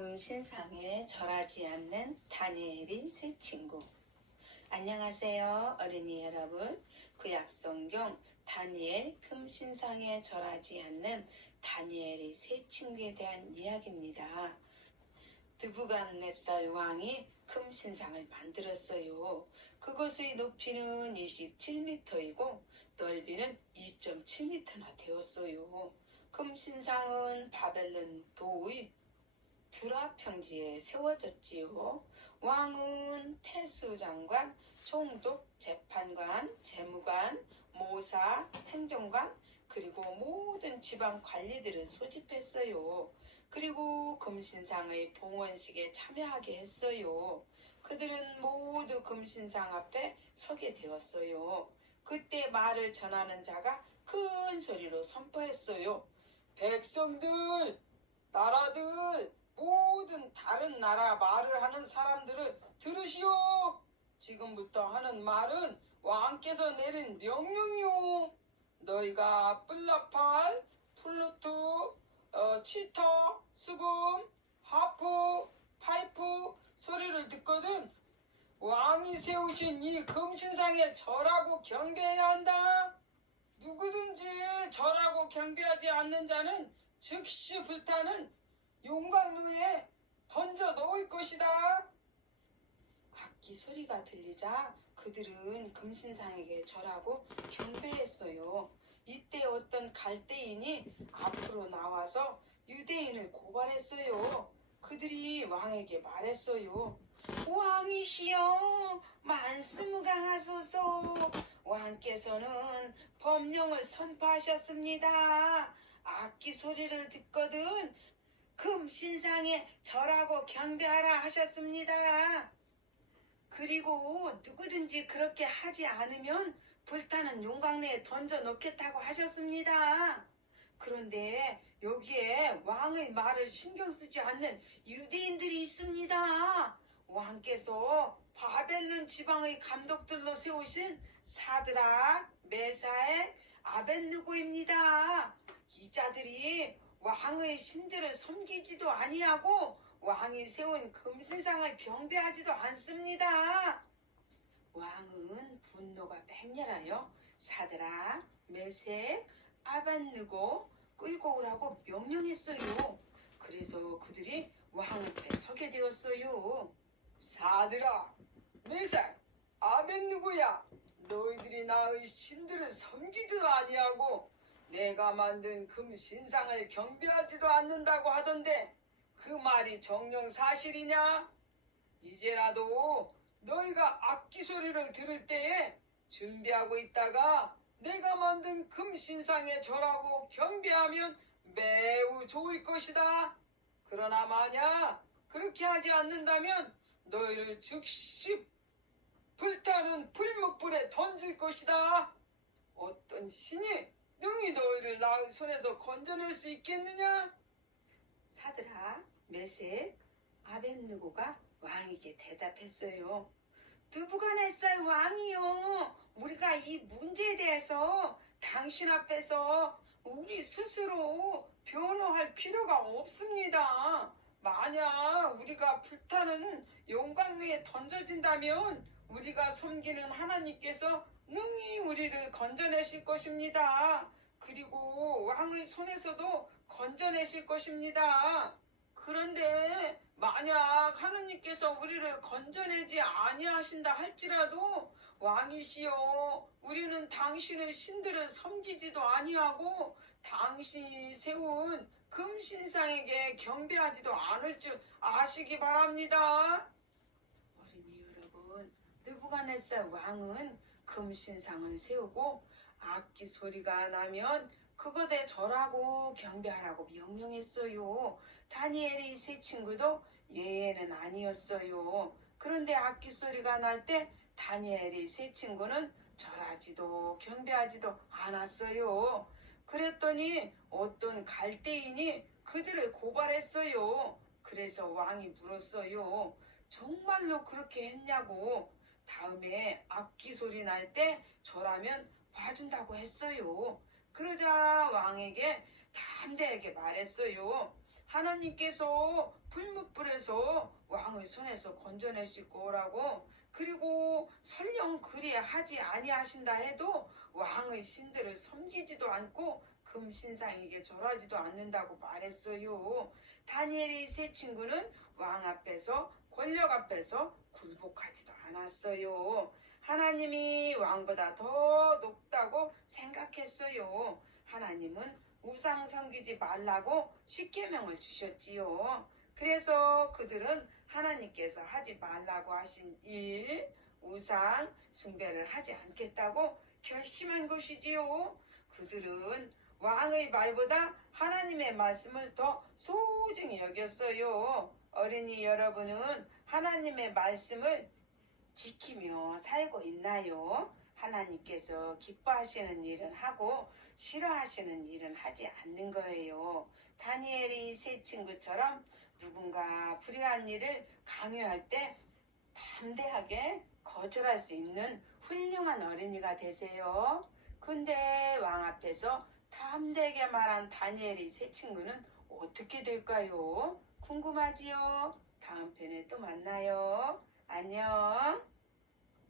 금신상에 절하지 않는 다니엘의 세 친구. 안녕하세요, 어린이 여러분. 구약성경 다니엘 금신상에 절하지 않는 다니엘의 세 친구에 대한 이야기입니다. 느부갓네살 왕이 금신상을 만들었어요. 그것의 높이는 27m이고 넓이는 2.7m나 되었어요. 금신상은 바벨론 도의 두라 평지에 세워졌지요. 왕은 태수장관, 총독, 재판관, 재무관, 모사, 행정관, 그리고 모든 지방 관리들을 소집했어요. 그리고 금신상의 봉헌식에 참여하게 했어요. 그들은 모두 금신상 앞에 서게 되었어요. 그때 말을 전하는 자가 큰 소리로 선포했어요. 백성들, 나라들, 모든 다른 나라 말을 하는 사람들을 들으시오. 지금부터 하는 말은 왕께서 내린 명령이오. 너희가 뿔나팔, 플루트, 치터, 수금, 하프, 파이프 소리를 듣거든 왕이 세우신 이 금신상에 절하고 경배해야 한다. 누구든지 절하고 경배하지 않는 자는 즉시 불타는 용광로에 던져 놓을 것이다. 악기 소리가 들리자 그들은 금신상에게 절하고 경배했어요. 이때 어떤 갈대인이 앞으로 나와서 유대인을 고발했어요. 그들이 왕에게 말했어요. 왕이시여, 만수무강하소서. 왕께서는 법령을 선포하셨습니다. 악기 소리를 듣거든 금신상에 절하고 경배하라 하셨습니다. 그리고 누구든지 그렇게 하지 않으면 불타는 용광로에 던져 놓겠다고 하셨습니다. 그런데 여기에 왕의 말을 신경 쓰지 않는 유대인들이 있습니다. 왕께서 바벨론 지방의 감독들로 세우신 사드락, 메사액, 아벳느고입니다. 이 자들이 왕의 신들을 섬기지도 아니하고 왕이 세운 금신상을 경배하지도 않습니다. 왕은 분노가 맹렬하여 사드락, 메색, 아벳느고 끌고 오라고 명령했어요. 그래서 그들이 왕 앞에 서게 되었어요. 사드락, 메색, 아벳느고야, 너희들이 나의 신들을 섬기지도 아니하고 내가 만든 금신상을 경배하지도 않는다고 하던데 그 말이 정녕 사실이냐? 이제라도 너희가 악기 소리를 들을 때에 준비하고 있다가 내가 만든 금신상에 절하고 경배하면 매우 좋을 것이다. 그러나 만약 그렇게 하지 않는다면 너희를 즉시 불타는 불목불에 던질 것이다. 어떤 신이 능히 너희를 나의 손에서 건져낼 수 있겠느냐? 사드락, 메색, 아벳느고가 왕에게 대답했어요. 느부갓네살 왕이요, 우리가 이 문제에 대해서 당신 앞에서 우리 스스로 변호할 필요가 없습니다. 만약 우리가 불타는 용광로에 던져진다면 우리가 섬기는 하나님께서 능히 우리를 건져내실 것입니다. 그리고 왕의 손에서도 건져내실 것입니다. 그런데 만약 하느님께서 우리를 건져내지 아니하신다 할지라도 왕이시여, 우리는 당신의 신들을 섬기지도 아니하고 당신이 세운 금신상에게 경배하지도 않을 줄 아시기 바랍니다. 어린이 여러분, 느부갓네살 왕은 금신상을 세우고 악기 소리가 나면 그것에 절하고 경배하라고 명령했어요. 다니엘의 세 친구도 예외는 아니었어요. 그런데 악기 소리가 날 때 다니엘의 세 친구는 절하지도 경배하지도 않았어요. 그랬더니 어떤 갈대인이 그들을 고발했어요. 그래서 왕이 물었어요. 정말로 그렇게 했냐고. 다음에 악기 소리 날 때 절하면 봐준다고 했어요. 그러자 왕에게 담대하게 말했어요. 하나님께서 불뭇불에서 왕의 손에서 건져내시고 오라고, 그리고 설령 그리 하지 아니하신다 해도 왕의 신들을 섬기지도 않고 금신상에게 절하지도 않는다고 말했어요. 다니엘의 세 친구는 왕 앞에서, 권력 앞에서 굴복하지도 않았어요. 하나님이 왕보다 더 높다고 생각했어요. 하나님은 우상 섬기지 말라고 십계명을 주셨지요. 그래서 그들은 하나님께서 하지 말라고 하신 일, 우상 숭배를 하지 않겠다고 결심한 것이지요. 그들은 왕의 말보다 하나님의 말씀을 더 소중히 여겼어요. 어린이 여러분은 하나님의 말씀을 지키며 살고 있나요? 하나님께서 기뻐하시는 일은 하고 싫어하시는 일은 하지 않는 거예요. 다니엘이 세 친구처럼 누군가 불의한 일을 강요할 때 담대하게 거절할 수 있는 훌륭한 어린이가 되세요. 근데 왕 앞에서 담대하게 말한 다니엘의 세 친구는 어떻게 될까요? 궁금하지요? 다음 편에 또 만나요. 안녕.